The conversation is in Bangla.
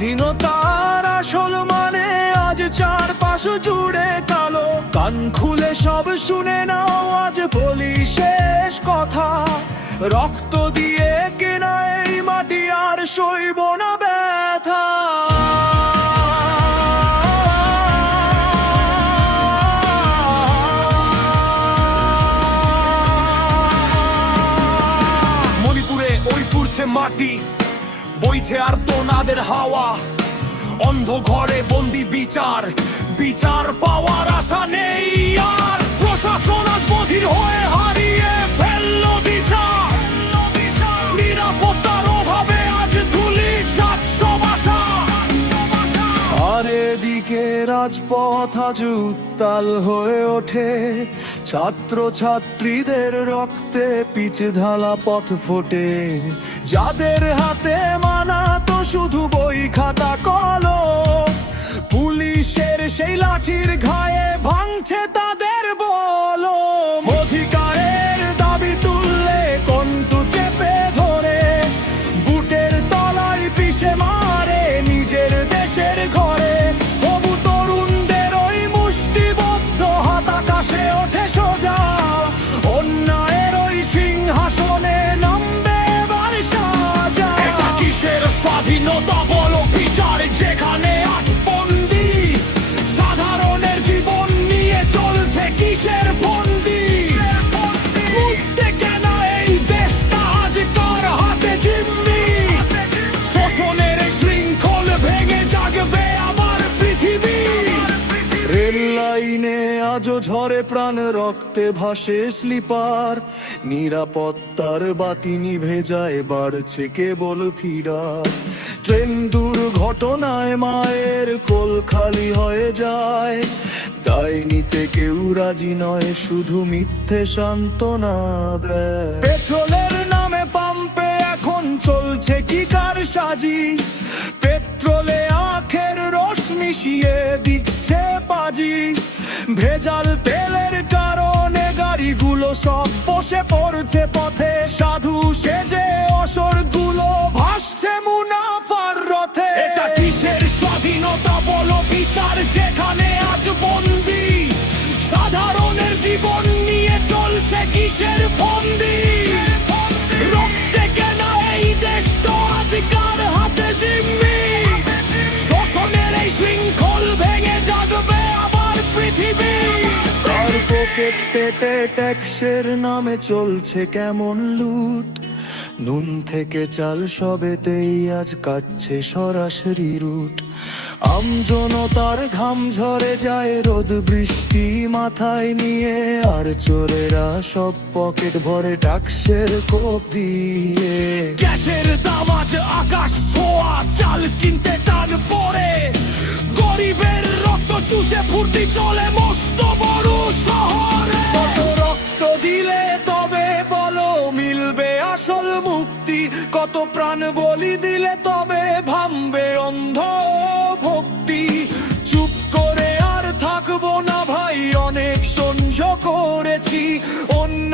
স্বাধীনতার আসল মানে আজ চারপাশ জুড়ে কালো। কান খুলে সব শুনে নাও, আজ বলি শেষ কথা। রক্ত দিয়ে কেনা এই মাটি আর সইব না ব্যথা। মণিপুরে ওই পুড়ছে মাটি, বইছে আর তোনাদের হাওয়া। অন্ধ ঘরে বন্দি বিচার, বিচার পাওয়ার আশা নেই আর। প্রশাসন আজ বধির হয়ে হারিয়ে ফেললো দিশা। নিরাপত্তার অভাবে আজ ধুলি ৭০০ বাসা। আর এদিকে রাজপথ আজ উত্তাল হয়ে ওঠে, ছাত্র ছাত্রীদের রক্তে পিচ ঢালা পথ ফোটে। যাদের হাতে মানা তো শুধু বই খাতা কলম, পুলিশের সেই লাঠির ঘায়ে ভাঙছে তাদের বলম। অধিকারের দাবি তুললে কণ্ঠ চেপে ধরে, বুটের তলায় পিষে মারে নিজের দেশের ঘরে। তবু তরুণদের ওই মুষ্টিবদ্ধ হাত আকাশে ওঠে সোজা। অন্যায়ের ওই সিংহাসনে নামবে এবার সাজা। এটা কিসের স্বাধীনতা বলো, বিচার যেখানে আজ বন্দি। সাধারণের জীবন নিয়ে চলছে কিসের বন্দি। মুক্তি কেনা এই দেশটা আজ কার হাতে জিম্মি। শোষণের শৃঙ্খল ভেঙে জাগবে আবার পৃথিবী। রেল লাইনে আজও ঝরে প্রাণ, রক্তে ভাসে স্লিপার। নিরাপত্তার বাতি নিভে যায়, বাড়ছে কেবল ফিরা। ট্রেন দুর্ঘটনায় মায়ের কোল খালি হয়ে যায়, দায় নিতে কেউ রাজি নয়, শুধু মিথ্যে সান্ত্বনা দেয়। পেট্রোলের নামে পাম্পে এখন চলছে কি কারসাজি। পেট্রোলে আখের রস মিশিয়ে দিচ্ছে বাজি। ভেজাল তেলের কারণে গাড়িগুলো সব বসে পড়ছে পথে। সাধু সেজে অসরগুলো ভাসছে মুনাফার রথে। এটা কিসের স্বাধীনতা বলো, বিচার যেখানে আজ বন্দি। সাধারণের জীবন নিয়ে চলছে কিসের বন্দি। রক্তে কেনা এই দেশ তো আজ কার হাতে জিম্মি। শোষণের এই শৃঙ্খল ভেঙে জাগবে আবার পৃথিবী। কার পকেট পেটে ট্যাক্সের নামে চলছে কেমন লুট। নুন থেকে চাল সবেতেই আজ কাটছে সরাসরি রুট। আমজনতার ঘাম ঝরে যায় রোদ বৃষ্টি মাথায় নিয়ে। আর চোরেরা সব পকেট ভরে ট্যাক্সের কোপ দিয়ে। গ্যাসের দাম আজ আকাশ ছোঁয়া, চাল কিনতে টান পড়ে। গরিবের রক্ত চুষে ফুর্তি চলে মস্ত বড় শহরে। কত রক্ত দিলে তবে বলো মিলবে আসল মুক্তি। কত প্রাণ বলি দিলে তবে ভাঙবে অন্ধ ভক্তি। চুপ করে আর থাকবো না ভাই, অনেক সহ্য করেছি। অন্য